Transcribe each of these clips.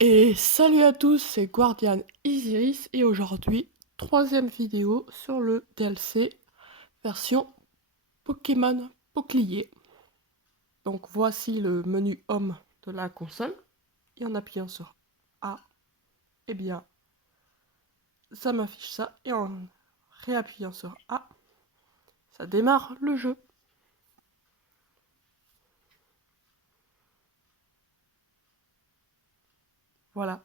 Et salut à tous, c'est Guardian Isiris et aujourd'hui, troisième vidéo sur le DLC version Pokémon Bouclier. Donc voici le menu Home de la console et en appuyant sur A, eh bien ça m'affiche ça et en réappuyant sur A, ça démarre le jeu. Voilà.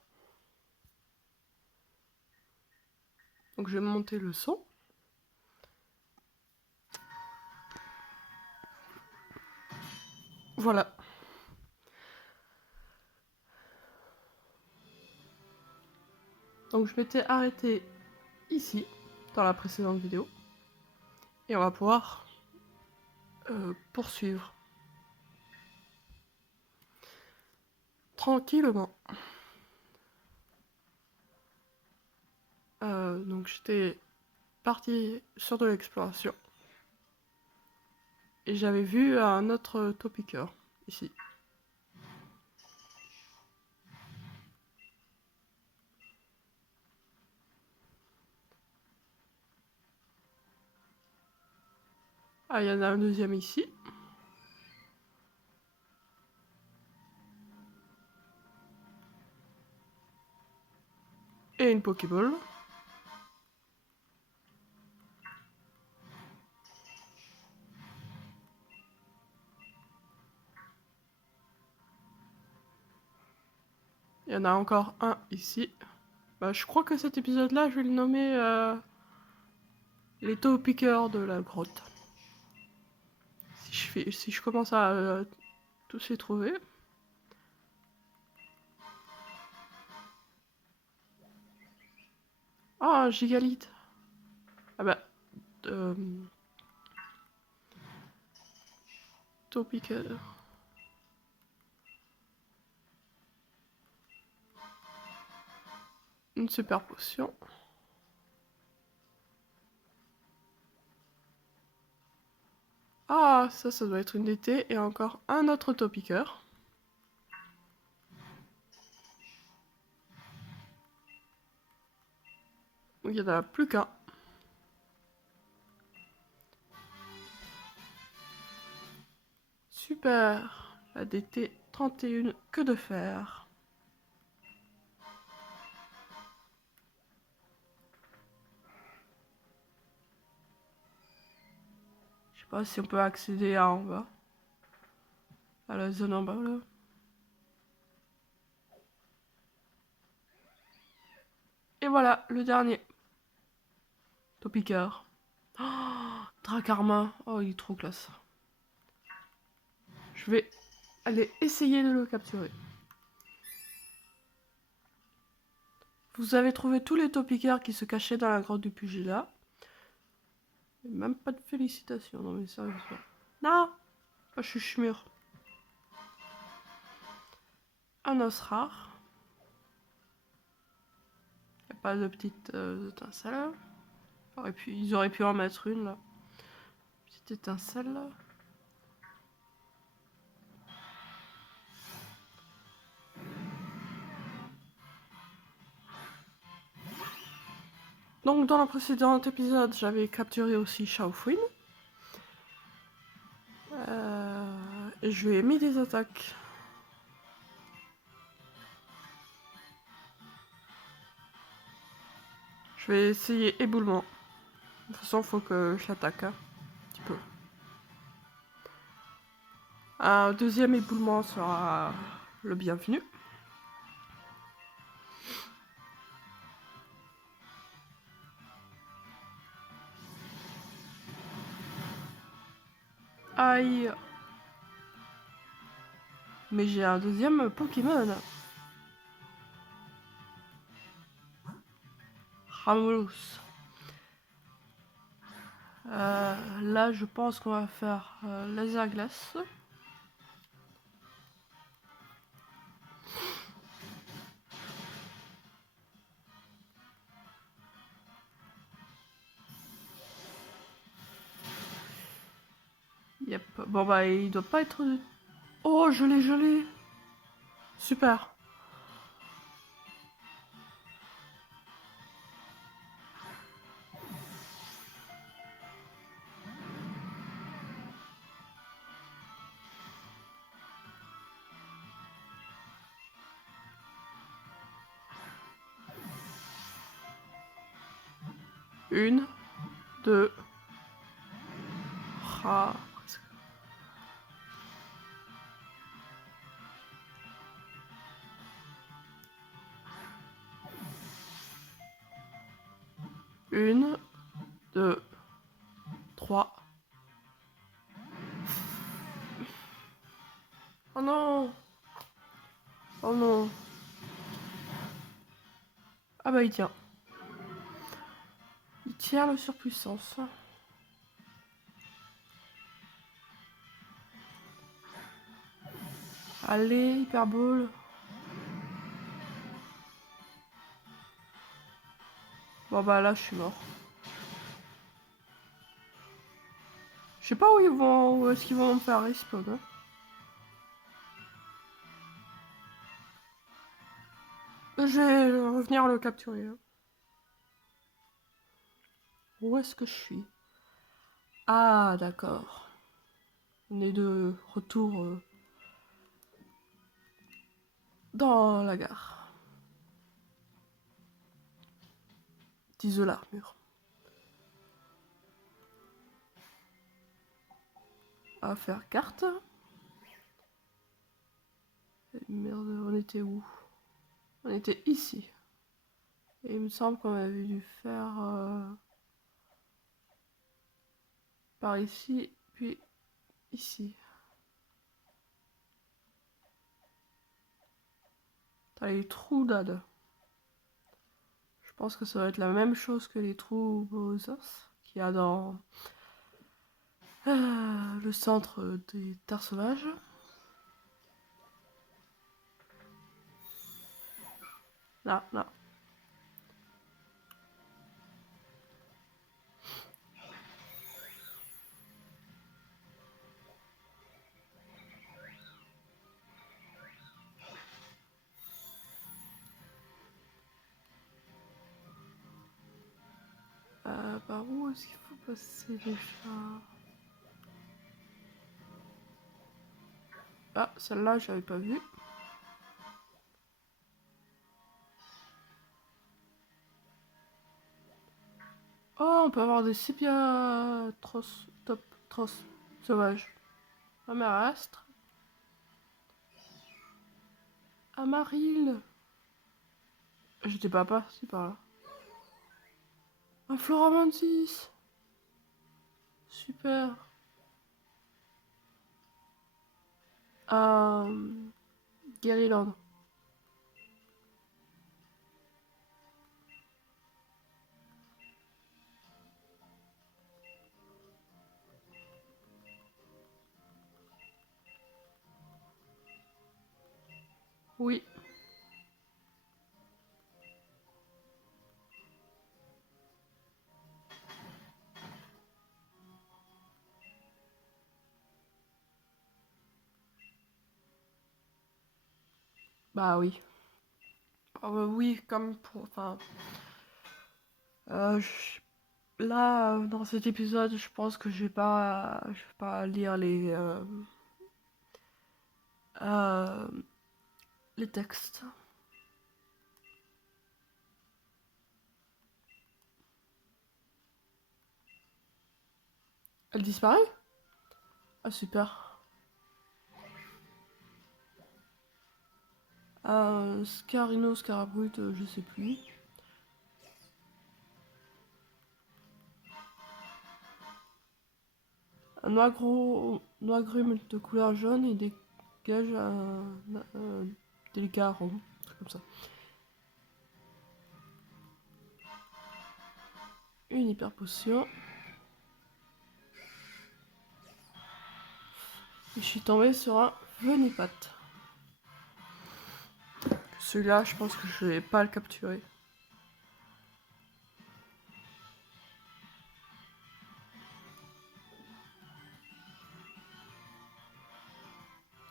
Donc je vais monter le son. Voilà. Donc je m'étais arrêté ici, dans la précédente vidéo. Et on va pouvoir poursuivre tranquillement. Donc j'étais parti sur de l'exploration. Et j'avais vu un autre topiqueur ici. Ah, il y en a un deuxième ici. Et une Pokéball. Il y en a encore un ici. Bah, je crois que cet épisode-là, je vais le nommer les topiqueurs de la grotte. Si je commence à tous les trouver. Ah, un gigalith. Ah bah, euh, topiqueur. Une super potion. Ah, ça doit être une DT. Et encore un autre topiqueur. Il n'y en a plus qu'un. Super. La DT 31, que de faire. Je sais pas si on peut accéder à en bas. À la zone en bas là. Et voilà, le dernier. Topiqueur. Oh, Dracarmin. Oh, il est trop classe. Je vais aller essayer de le capturer. Vous avez trouvé tous les topiqueurs qui se cachaient dans la grotte du pugilat. Même pas de félicitations, non mais sérieusement. Non, je suis chmur. Un os rare. Y a pas de petite étincelle. Ils auraient pu en mettre une là. Petite étincelle là. Donc dans le précédent épisode, j'avais capturé aussi Shaofuin. Et je lui ai mis des attaques. Je vais essayer éboulement. De toute façon, faut que je l'attaque un petit peu. Un deuxième éboulement sera le bienvenu. Aïe. Mais j'ai un deuxième Pokémon. Ramolus. Là, je pense qu'on va faire laser glace. Yep. Bon bah, il doit pas être... Oh, je l'ai. Super. 1, 2. Ah, presque. Une, 2, 3. Oh non! Oh non! Ah bah il tient. Il tient le surpuissance. Allez, hyperbole. Bon bah là je suis mort. Je sais pas où ils vont, où est-ce qu'ils vont me faire respawn. Hein. Je vais revenir le capturer. Hein. Où est-ce que je suis? Ah d'accord. On est de retour dans la gare. D'Ise l'armure. À faire carte. Merde, on était où? On était ici. Et il me semble qu'on avait dû faire par ici, puis ici. T'as les trous d'Ad. Je pense que ça va être la même chose que les trous Bowser qu'il y a dans le centre des terres sauvages. Là, là. Par où est-ce qu'il faut passer déjà? Ah, celle-là, j'avais pas vu. Oh, on peut avoir des sépia top tros sauvages. Amarastre. Amaril. J'étais pas parti par là. Un Floramantis. Super. Guériland. Oui. Bah oui. Oui, comme pour... Enfin... Là, dans cet épisode, je pense que je vais pas lire euh, les textes. Elle disparaît? Ah super. Scarino, Scarabrut, je sais plus. Un noix-grume de couleur jaune, il dégage un délicat arôme. Un truc comme ça. Une hyper potion. Et je suis tombée sur un Venipat. Celui-là, je pense que je vais pas le capturer.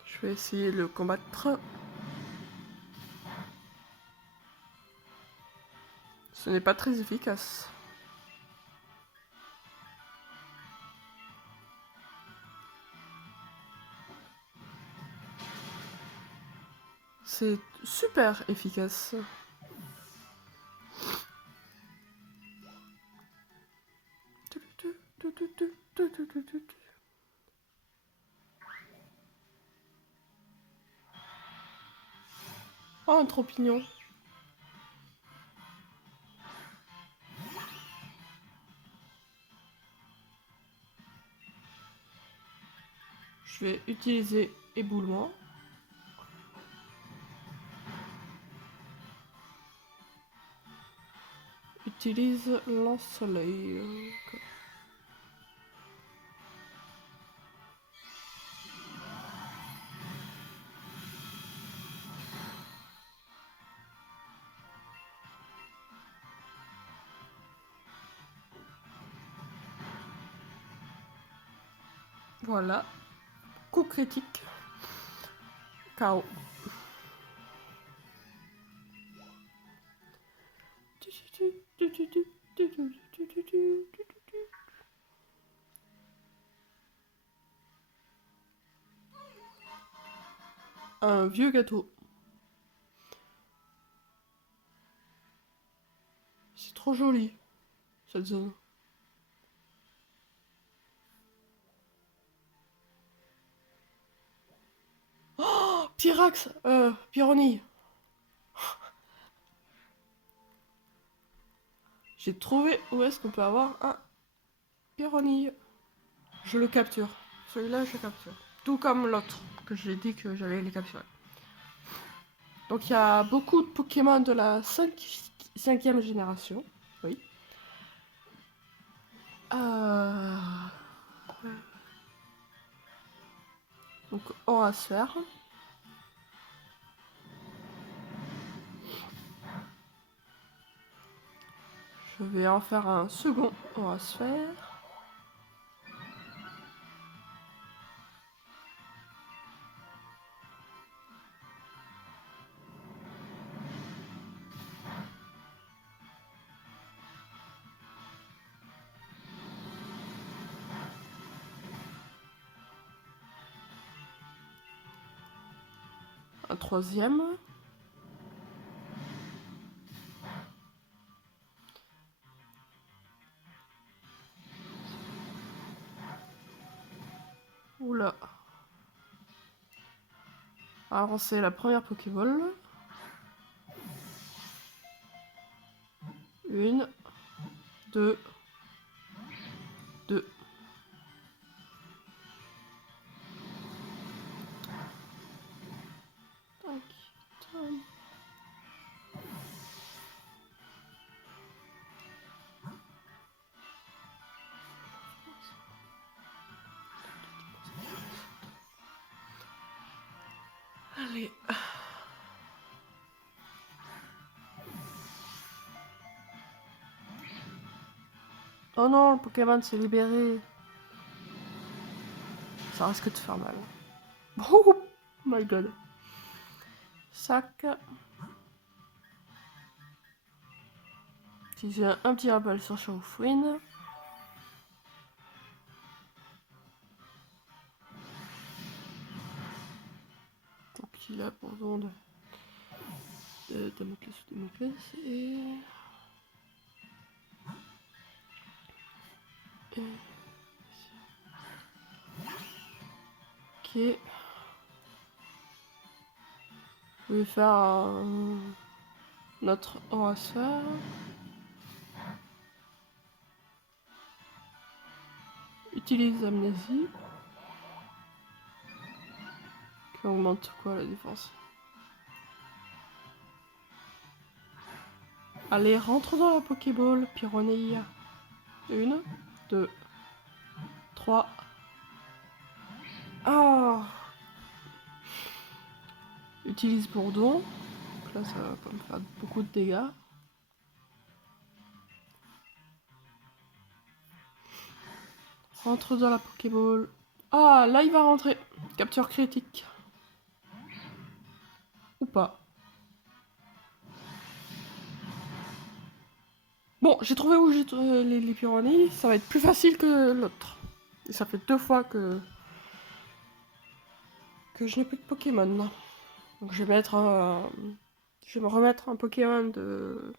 Je vais essayer de le combattre. Ce n'est pas très efficace. C'est super efficace. Oh, un trompignon. Je vais utiliser éboulement. Utilise lance-soleil. Voilà. Coup critique. KO. Un vieux gâteau. C'est trop joli, cette zone. Oh, Pyrax, Pyronille. J'ai trouvé où est-ce qu'on peut avoir un Pyronille. Je le capture. Celui-là, je le capture. Tout comme l'autre, que j'ai dit que j'allais les capturer. Donc il y a beaucoup de Pokémon de la 5e génération. Oui. Donc Aura Sphère. Je vais en faire un second Aura Sphère. Un troisième. Oula. Alors c'est la première Pokéball. Une. Deux. Deux. Allez. Oh non, le Pokémon s'est libéré. Ça risque de faire mal. Oh my god. Sac. Si j'ai un petit rappel sur Chaufouine. Donc il a pour zone de Damoclès ou Damoclès et... Ok. Je vais faire notre Aura Sphère. Utilise Amnésie. Qui augmente quoi la défense? Allez, rentre dans la Pokéball, Pyronille. Une, deux, trois. Ah! Utilise Bourdon. Donc là, ça va pas me faire beaucoup de dégâts. Rentre dans la Pokéball. Ah, là, il va rentrer. Capture critique. Ou pas. Bon, j'ai trouvé où j'ai les Pyronilles. Ça va être plus facile que l'autre. Et ça fait 2 fois que je n'ai plus de Pokémon. Donc je vais mettre je vais me remettre un Pokémon de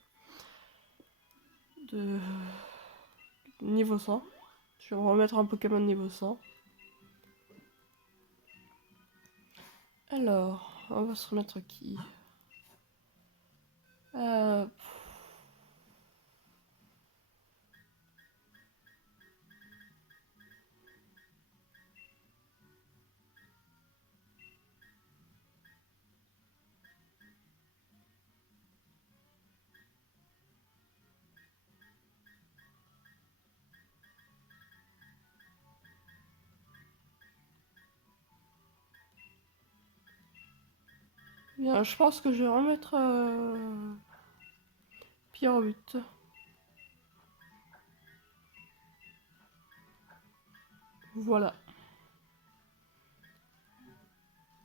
niveau 100. Je vais remettre un Pokémon niveau 100. Alors, on va se remettre qui? euh... Bien, je pense que je vais remettre Pyrobut. Voilà.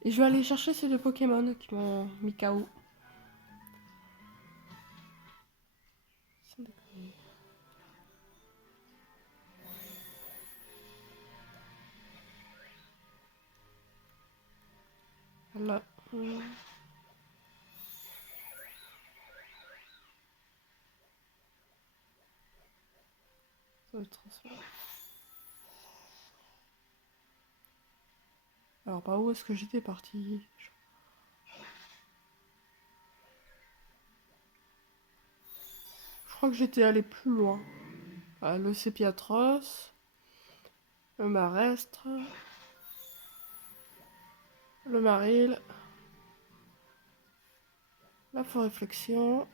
Et je vais aller chercher ces deux Pokémon qui m'ont mis KO. Là. Ça va être transféré. Alors, par où est-ce que j'étais parti? Je crois que j'étais allé plus loin. Le Sépiatros, le Marestre, le Maril, la Forêt-Flexion.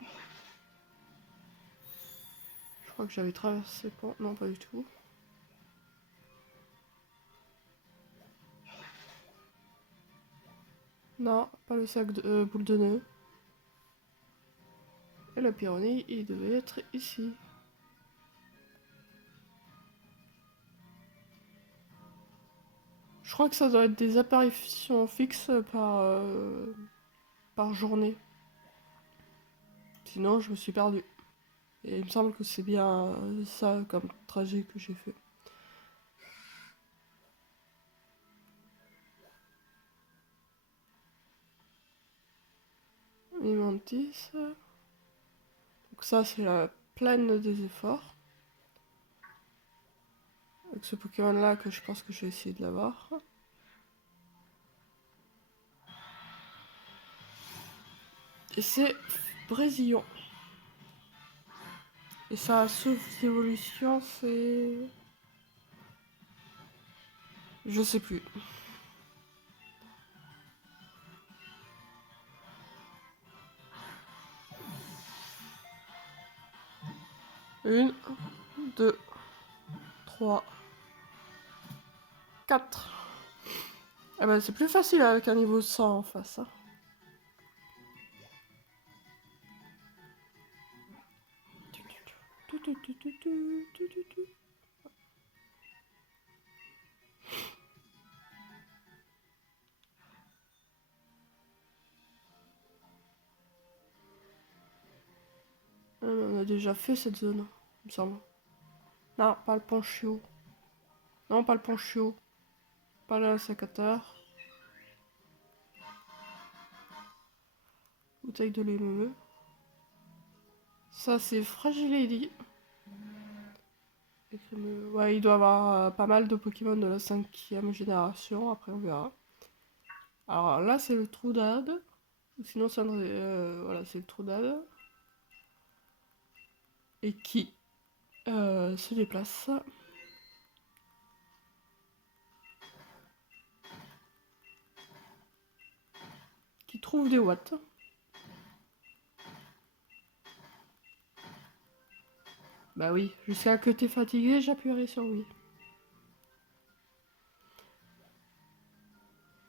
Je crois que j'avais traversé le pont. Non, pas du tout. Non, pas le sac de boule de nœud. Et le Pyronie, il devait être ici. Je crois que ça doit être des apparitions fixes par journée. Sinon, je me suis perdue. Et il me semble que c'est bien ça comme trajet que j'ai fait. Mimantis. Donc ça, c'est la plaine des efforts. Avec ce Pokémon là que je pense que je vais essayer de l'avoir. Et c'est Brésillon. Et sa sous-évolution, c'est... Je sais plus. Une, deux, trois, quatre. Ah bah c'est plus facile avec un niveau 100 en face. Hein. On a déjà fait cette zone, il me semble. Non, pas le Ponchio. Non, pas le Ponchio. Pas le sécateur. Bouteille de lait meumeux. Ça, c'est Fragilady. Ouais, il doit avoir pas mal de Pokémon de la 5e génération. Après, on verra. Alors là, c'est le Troudade. Sinon, ça voilà, c'est le Troudade. Et qui se déplace. Qui trouve des watts. Bah oui, jusqu'à que t'es fatigué, j'appuierai sur oui.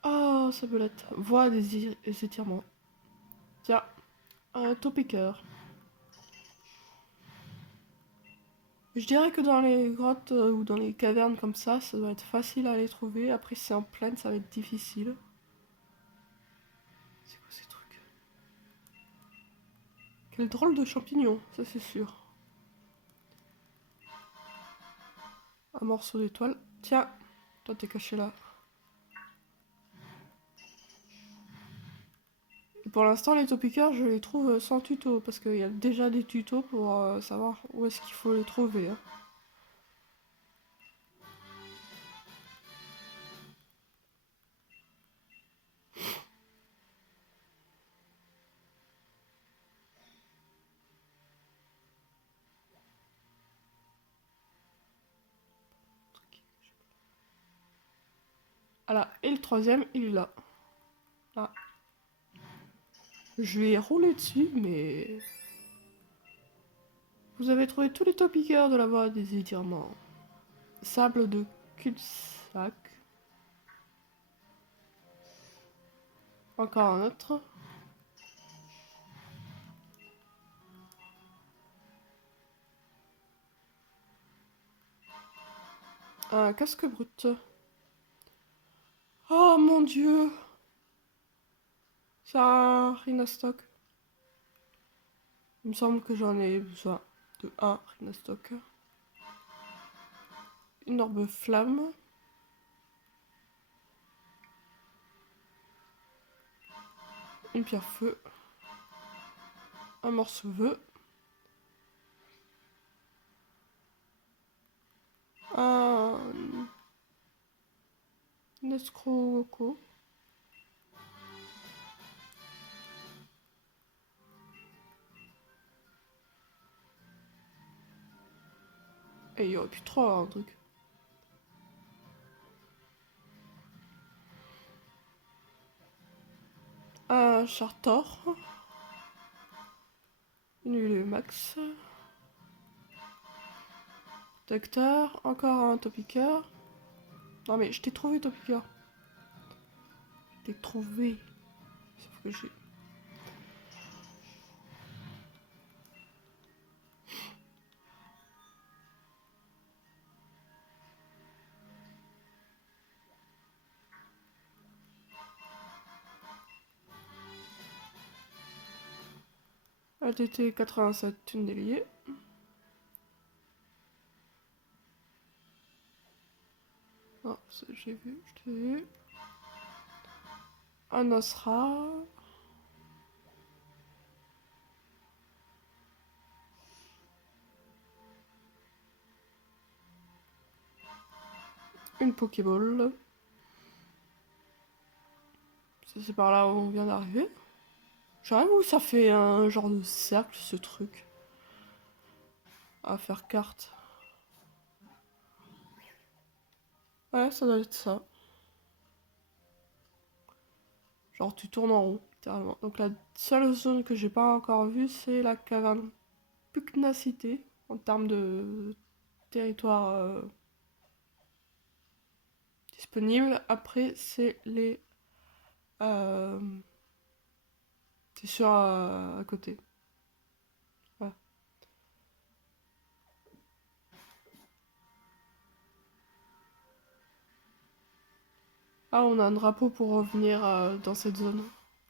Oh, ça belette. Voix des étirements. Tiens, un Topiqueur. Je dirais que dans les grottes ou dans les cavernes comme ça doit être facile à les trouver. Après, si c'est en plaine, ça va être difficile. C'est quoi ces trucs? Quel drôle de champignon, ça c'est sûr. Un morceau d'étoile. Tiens, toi t'es caché là. Et pour l'instant, les topiqueurs, je les trouve sans tuto, parce qu'il y a déjà des tutos pour savoir où est-ce qu'il faut les trouver. Hein. Voilà, et le troisième, il est là. Là. Je vais rouler dessus, mais... Vous avez trouvé tous les topiqueurs de la voie des étirements. Sable de cul-de-sac. Encore un autre. Un casque brut. Oh mon dieu! C'est un rhinostock. Il me semble que j'en ai besoin de un rhinostock. Une orbe flamme. Une pierre feu. Un morceau feu. Un escroco. Et il y aurait pu trop avoir un truc. Un chartor. Une huile max. Docteur. Encore un topiqueur. Non mais je t'ai trouvé topiqueur. Je t'ai trouvé. Sauf que j'ai... ATT 87, une déliée. Oh, ça j'ai vu, je t'ai vu. Un osra. Une pokéball. Ça c'est par là où on vient d'arriver. J'arrive où ça fait un genre de cercle ce truc. À faire carte. Ouais, ça doit être ça. Genre tu tournes en rond, littéralement. Donc la seule zone que j'ai pas encore vue, c'est la caverne Pugnacité, en termes de territoire disponible. Après, c'est les... euh, c'est sur à côté. Ouais. Ah, on a un drapeau pour revenir dans cette zone.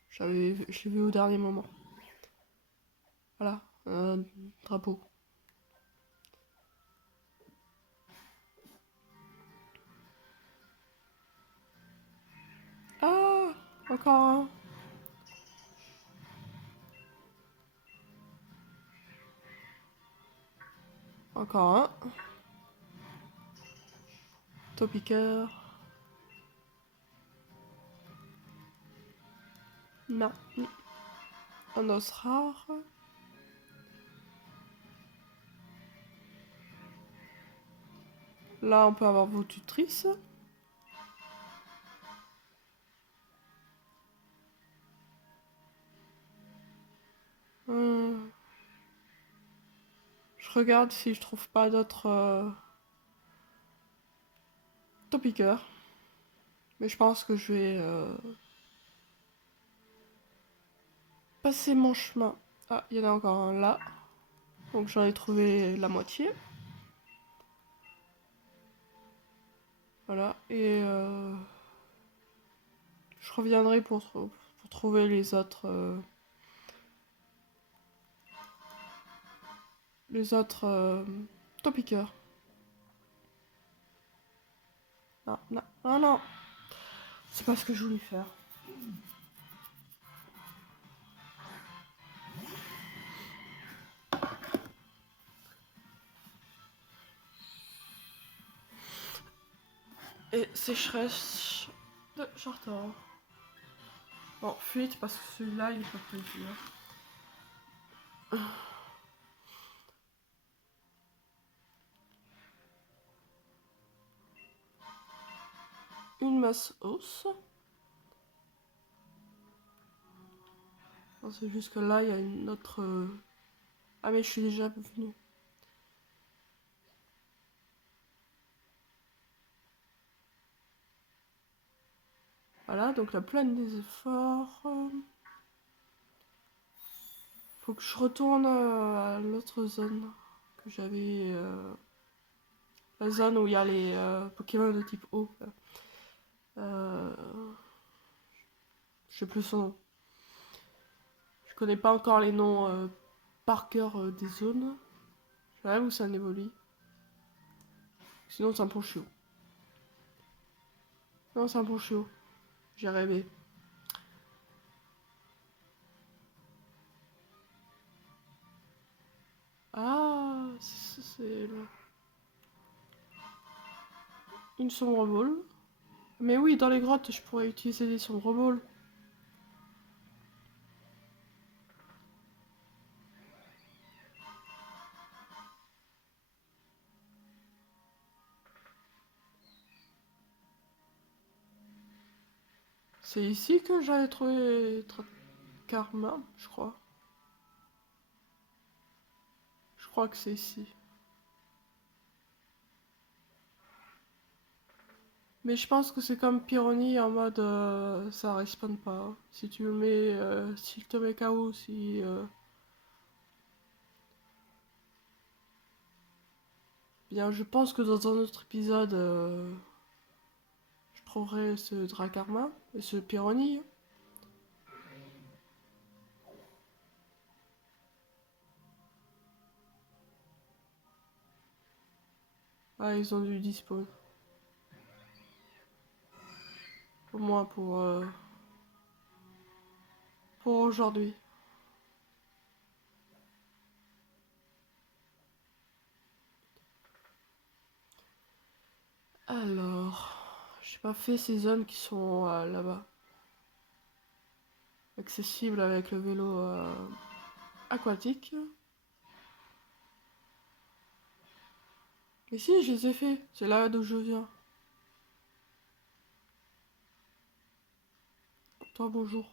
Je l'ai vu au dernier moment. Voilà, un drapeau. Ah, encore un. Encore un. Topiqueur. Non. Un os rare. Là, on peut avoir vos tutrices. Je regarde si je trouve pas d'autres topiqueurs. Mais je pense que je vais passer mon chemin. Ah, il y en a encore un là. Donc j'en ai trouvé la moitié. Voilà. Et je reviendrai pour trouver les autres. Les autres topiqueurs. Non, non, non, non. C'est pas ce que je voulais faire. Et sécheresse de Chartor. Bon, fuite parce que celui-là il est pas prévu. une masse os. C'est juste que là, il y a une autre... Ah mais je suis déjà venue. Voilà, donc la plaine des efforts. Faut que je retourne à l'autre zone que j'avais. La zone où il y a les Pokémon de type eau. Euh, je sais plus son nom. Je connais pas encore les noms par cœur des zones. Je sais où ça évolue. Sinon c'est un Ponchio. Non, c'est un Ponchio. J'ai rêvé. Ah, c'est une sombre ball. Mais oui, dans les grottes, je pourrais utiliser des sombres balls. C'est ici que j'avais trouvé Karma, je crois. Je crois que c'est ici. Mais je pense que c'est comme Pyrrhony en mode ça respawn pas. Si tu le mets, s'il te met KO, si. Bien, je pense que dans un autre épisode, je trouverai ce Drakarma et ce Pyrrhony. Ah, ils ont dû dispo. Au moins pour aujourd'hui. Alors, j'ai pas fait ces zones qui sont là-bas. Accessibles avec le vélo aquatique. Mais si, je les ai fait. C'est là d'où je viens. Toi, bonjour.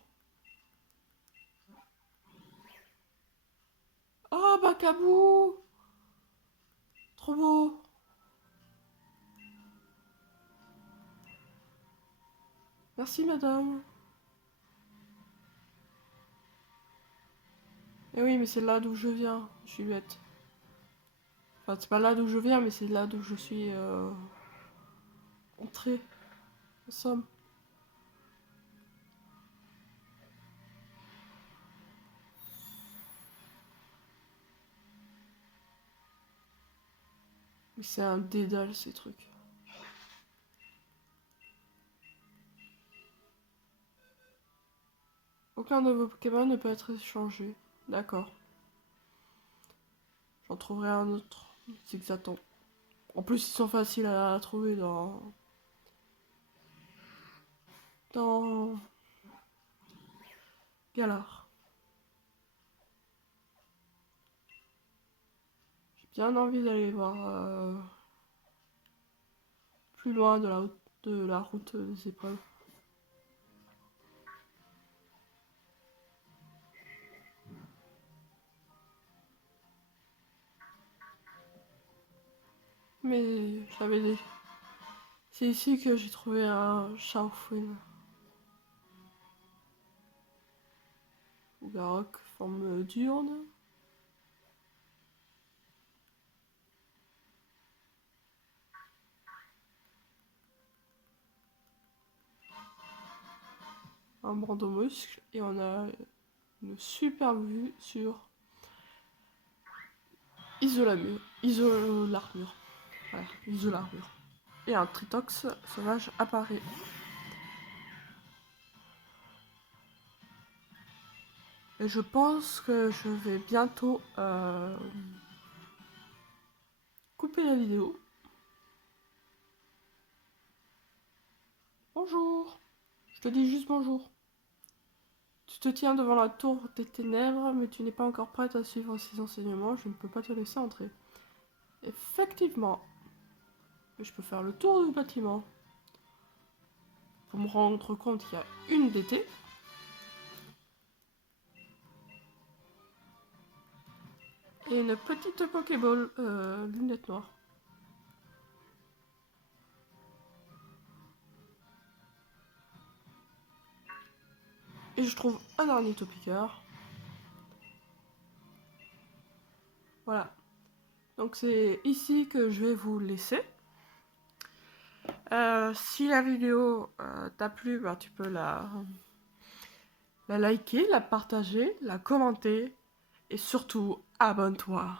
Oh, Bacabou! Trop beau! Merci, madame. Eh oui, mais c'est là d'où je viens. Je suis bête. Enfin, c'est pas là d'où je viens, mais c'est là d'où je suis entrée. En somme. Mais c'est un dédale, ces trucs. Aucun de vos Pokémon ne peut être échangé. D'accord. J'en trouverai un autre. Zigzaton. En plus, ils sont faciles à trouver dans Galar. J'ai bien envie d'aller voir plus loin de la route des épreuves. Mais j'avais des... C'est ici que j'ai trouvé un Shaofuin. Garok, forme diurne. Un brandomuscle. Et on a une super vue sur Isolarmure. Voilà, Isolarmure. Et un Tritox sauvage apparaît. Et je pense que je vais bientôt couper la vidéo. Bonjour. Je te dis juste bonjour. Tu te tiens devant la tour des ténèbres, mais tu n'es pas encore prête à suivre ces enseignements. Je ne peux pas te laisser entrer. Effectivement. Mais je peux faire le tour du bâtiment. pour me rendre compte qu'il y a une d'été. Et une petite Pokéball lunettes noires. Et je trouve un ornithopiqueur. Voilà. Donc c'est ici que je vais vous laisser. Si la vidéo t'a plu, bah, tu peux la liker, la partager, la commenter et surtout abonne-toi.